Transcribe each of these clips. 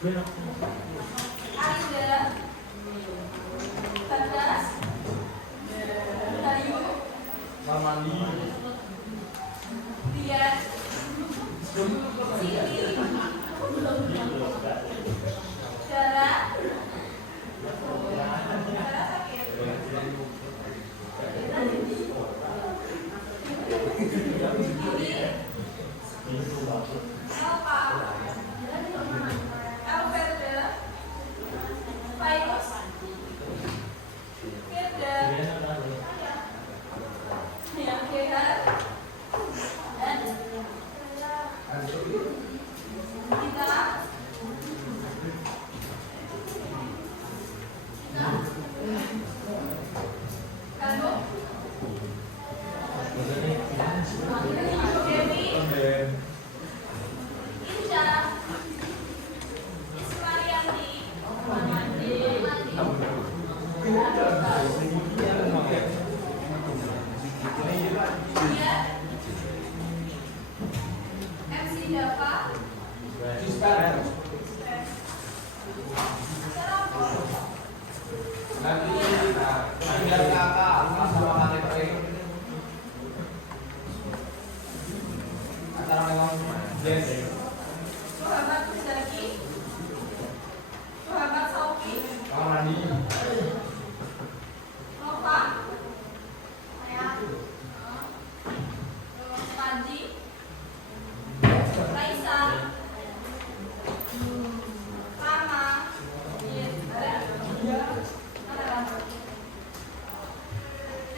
Aida, Bagas, Dayu, Dian, Siti, Dara, sakit, Elpa, Elverda, Virus, Firda, yang Gehan, dan kita Kanu, Dewi, Insya, Ismarianti, Dia, MC Dava, Muhammad Muzaki, Muhammad Sauki, Nova, Panji, Raisa, Rama,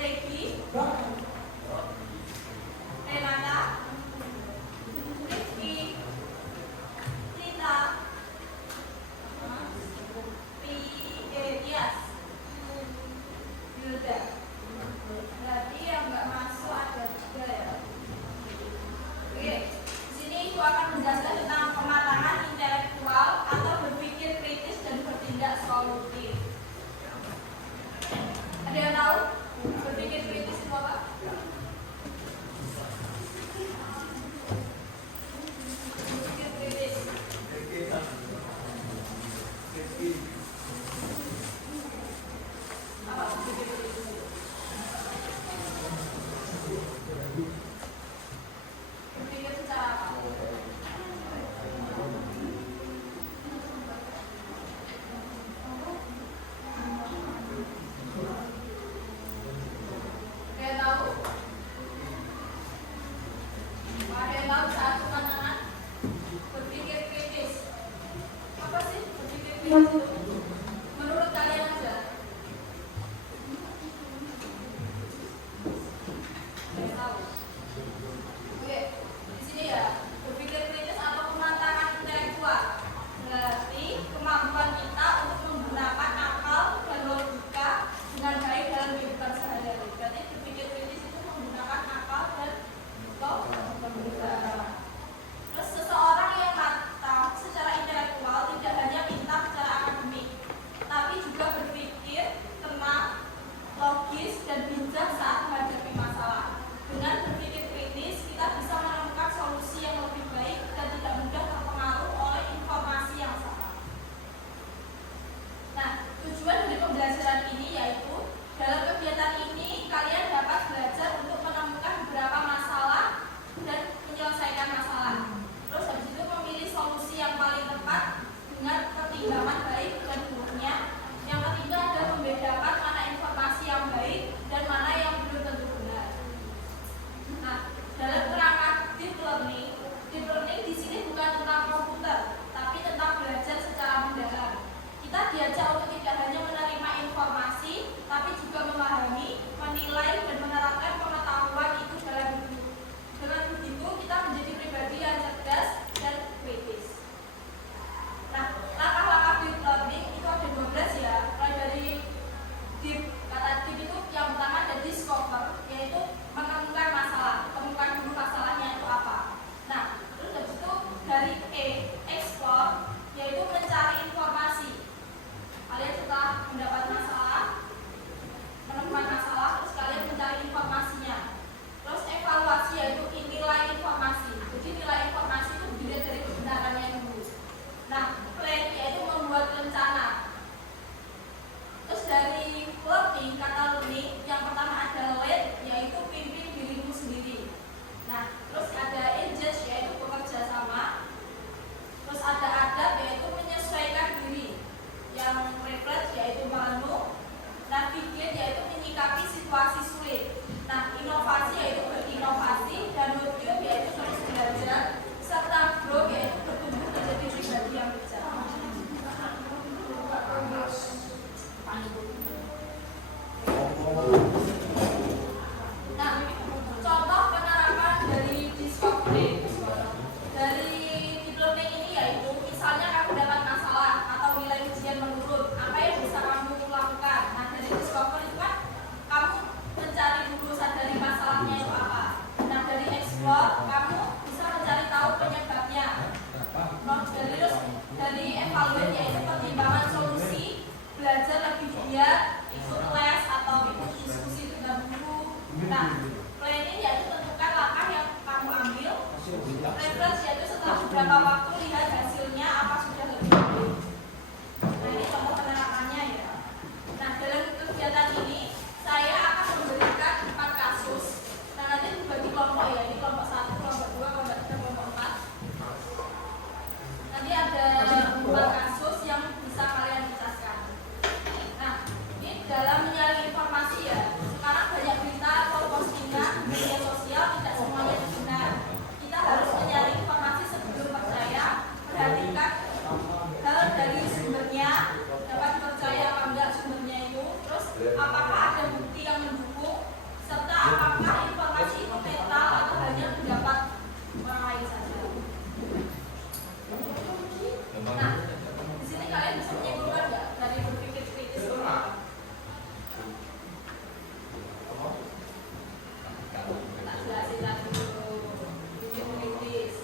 Regi, Renata, Rifki, Tita, Tias, Yuda. Berarti yang nggak masuk ada 3 ya. Oke, di sini aku akan menjelaskan tentang pematangan intelektual atau berpikir kritis dan bertindak solutif. Ada yang tahu berpikir kritis itu apa? Berpikir kritis. Apa berpikir kritis? Berpikir secara apa? Ada yang tahu? Ada yang tahu satu pandangan? Berpikir kritis. Apa sih berpikir kritis itu? Menurut kalian aja. Ada yang tahu? Oke, di sini ya, berpikir kritis atau pematangan intelektual. Berarti kemampuan kita untuk menggunakan akal dan logika dengan baik dalam kehidupan sehari-hari. Berarti berpikir kritis itu menggunakan akal dan logika. Terus seseorang yang matang secara intelektual tidak hanya pintar secara akademik reference, yaitu setelah beberapa waktu lihat hasilnya apa sudah lebih baik. Nah, ini contoh penerapannya ya. Nah, dalam kegiatan ini saya akan memberikan 4 kasus. Nah, nanti dibagi kelompok ya. Ini kelompok 1, kelompok 2, kelompok 3, kelompok 4. Nanti ada 4 kasus yang bisa kalian jelaskan. Nah, ini dalam menyaring informasi ya. Sekarang banyak berita atau postingan media sosial, tidak semuanya itu benar. Kita harus menyaring informasi sebelum percaya, perhatikan hal dari sumbernya, dapat dipercaya apa enggak sumbernya itu, terus apakah ada bukti yang mendukung, serta apakah informasi itu netral atau hanya pendapat orang lain saja. Nah, di sini kalian bisa menyimpulkan nggak dari berpikir kritis itu? Tak jelasin lagi dulu. Berpikir kritis.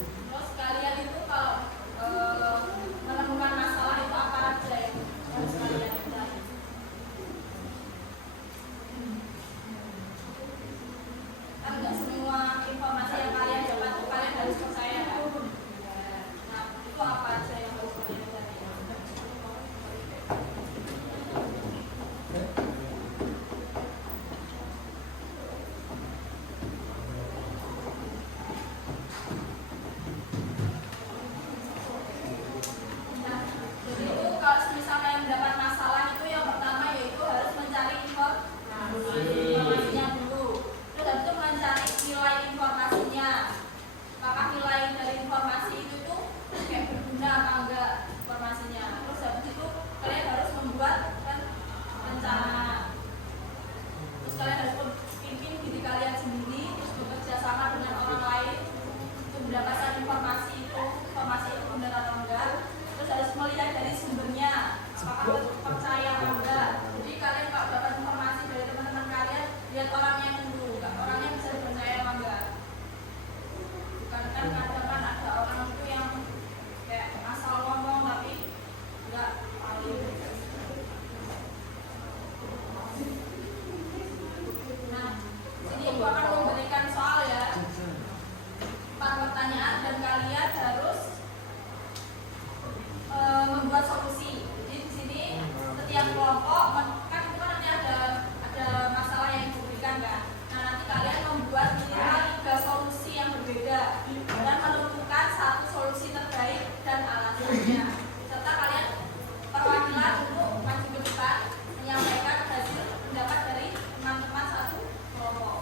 Terus kalian itu kalau menemukan masalah itu apa aja yang harus kalian cari? Kan nggak semua informasi yang kalian dapat itu kalian harus percaya kan? Nah, itu apa aja yang harus kalian cari? Nah, jadi itu kalau misalnya yang mendapat masalah itu yang pertama yaitu harus mencari informasinya dulu. Terus habis itu mencari nilai informasinya. Apakah nilai dari informasi itu tuh kayak berguna apa enggak informasinya. Terus habis itu kalian harus membuat kan rencana. Terus kalian harus pimpin diri kalian sendiri, terus bekerja sama dengan orang lain untuk mendapatkan informasi itu benar atau enggak. Terus harus melihat dari sumbernya, apakah percaya atau enggak. Jadi kalian kalau dapat informasi dari teman-teman kalian, lihat orangnya dulu, orangnya bisa dipercaya atau enggak. Bukan kan kadang kan ada orang itu yang kayak asal ngomong tapi enggak ahli. Nah, sini aku akan memberikan soal ya, 4 pertanyaan dan kalian harus membuat solusi. Jadi di sini setiap kelompok kan itu kan nanti ada masalah yang diberikan kan. Nah, nanti kalian membuat minimal 3 solusi yang berbeda dan menentukan 1 solusi terbaik dan alasannya. Serta kalian perwakilan untuk maju ke depan menyampaikan hasil pendapat dari teman-teman 1 kelompok.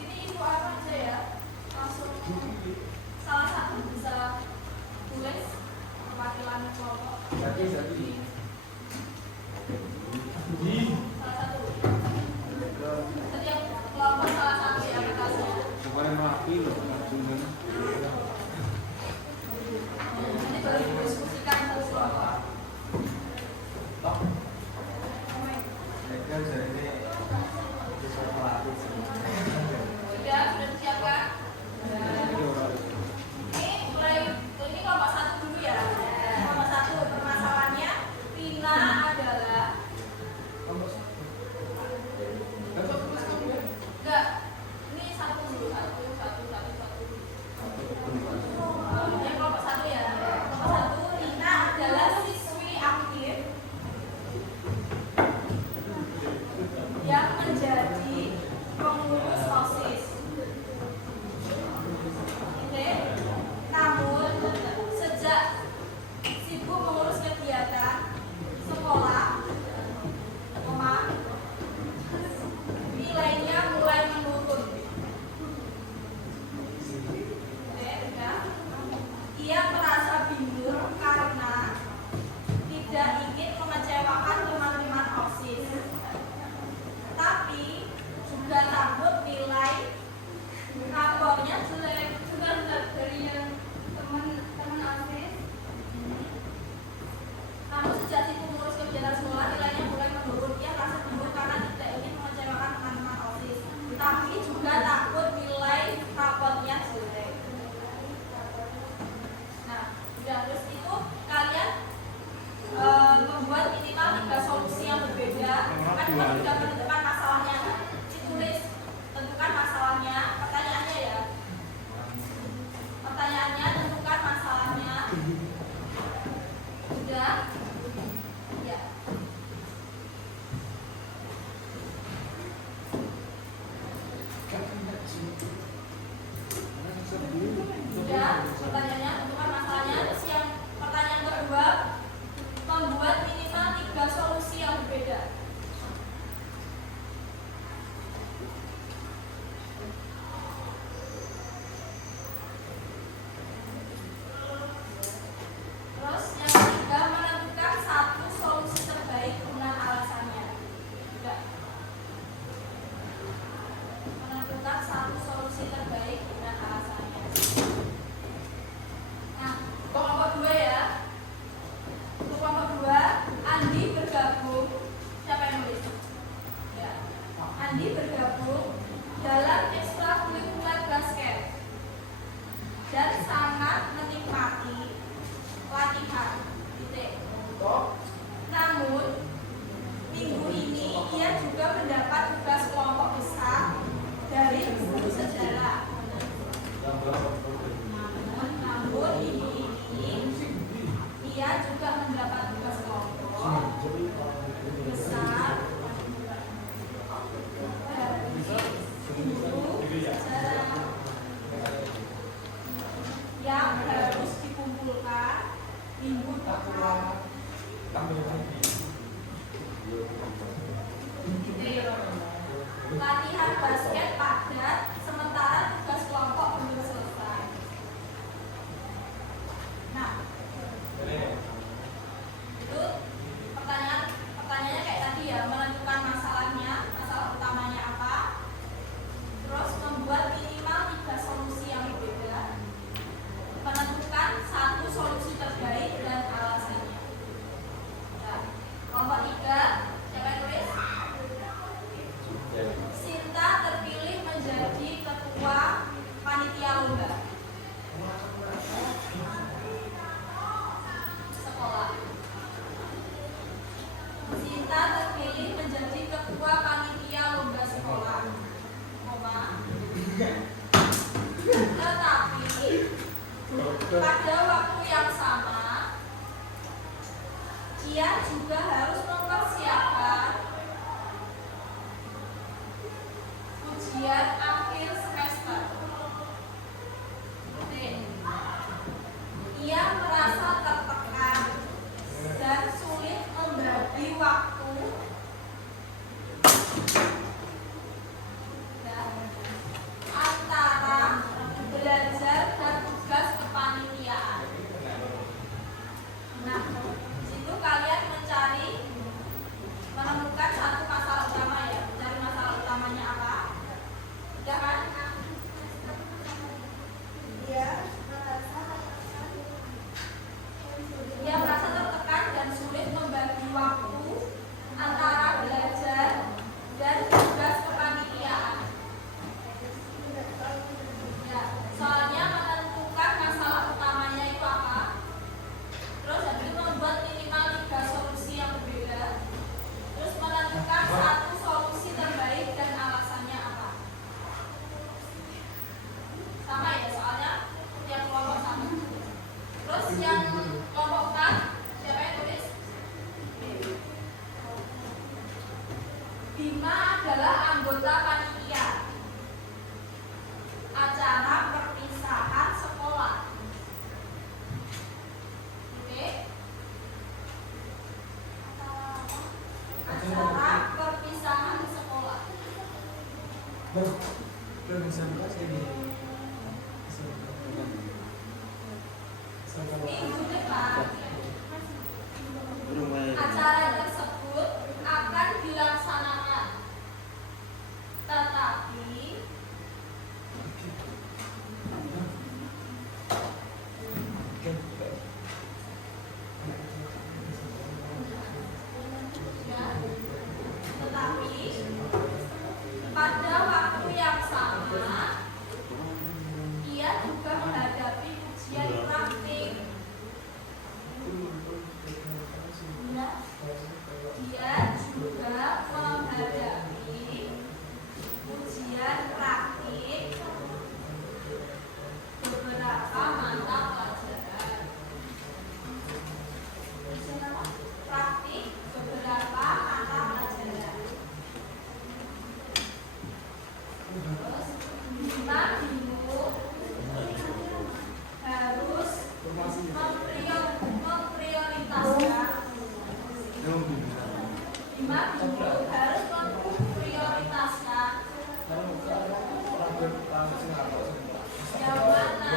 Ini info apa aja ya? Langsung salah satu bisa tulis perwakilan kelompok. Salah satu. Setiap kelompok salah satu ya kertasnya. Ini baru didiskusikan satu kelompok. Udah disiapkan? Ini kelompok 1 dulu ya. Kelompok 1 permasalahannya Rina adalah enggak. Ini 1 dulu, 1. Ini kelompok 1 ya. Kelompok 1 Rina adalah siswi aktif kan sudah menentukan masalahnya kan? Ditulis, tentukan masalahnya. Pertanyaannya ya. Pertanyaannya tentukan masalahnya. Sudah? Ya. Sudah, pertanyaannya tentukan masalahnya. Terus yang pertanyaan kedua, membuat minimal 3 solusi yang berbeda. Terus yang ketiga, menentukan 1 solusi terbaik dengan alasannya. Sudah. Menentukan 1 solusi terbaik dengan alasannya. Nah, kelompok 2 ya. Untuk kelompok 2, Andi bergabung. Siapa yang nulis? Ya. Andi bergabung dalam ekstrakurikuler basket dan sangat menikmati latihan. Titik. Namun minggu ini ia juga mendapat tugas kelompok besar dari guru sejarah. Namun ini ia juga mendapat tugas kelompok besar dari guru sejarah yang harus dikumpulkan minggu depan. Latihan basket padat sementara tugas kelompok belum selesai. Nah, itu pertanyaannya kayak tadi ya, menentukan masalahnya, masalah utamanya apa, terus membuat minimal 3 solusi yang berbeda, menentukan 1 solusi terbaik dan alasannya. Nah, kelompok 3, siapa yang tulis? Sinta terpilih menjadi ketua panitia lomba sekolah. Sinta terpilih menjadi ketua panitia lomba sekolah. Tetapi pada waktu yang sama ia juga harus mempersiapkan ujian akhir semester. Ia merasa tertekan dan sulit membagi waktu antara belajar dan tugas kepanitiaan. Nah, situ kalian menemukan 1 masalah utama ya, mencari masalah utamanya apa? Udah kan? Dia merasa tertekan dan sulit membagi waktu antara belajar dan tugas kepanitiaan. Ya, soalnya menentukan masalah utamanya itu apa. Terus habis itu membuat minimal 3 solusi yang berbeda. Terus menentukan 1 solusi terbaik dan alasannya apa. Sama ya, soalnya tiap kelompok sama. Terus yang kelompok 4, siapa yang tulis? Bima adalah anggota panitia acara perpisahan sekolah. Oke. Acara perpisahan sekolah. Minggu depan acara tersebut akan dilaksanakan, tetapi pada waktu yang sama ia juga menghadapi ujian praktik. Dia juga menghadapi menghadapi ujian praktik beberapa mata pelajaran. Ujian apa? Praktik beberapa mata pelajaran. Terus Bima Bimu harus memprioritaskan yang mana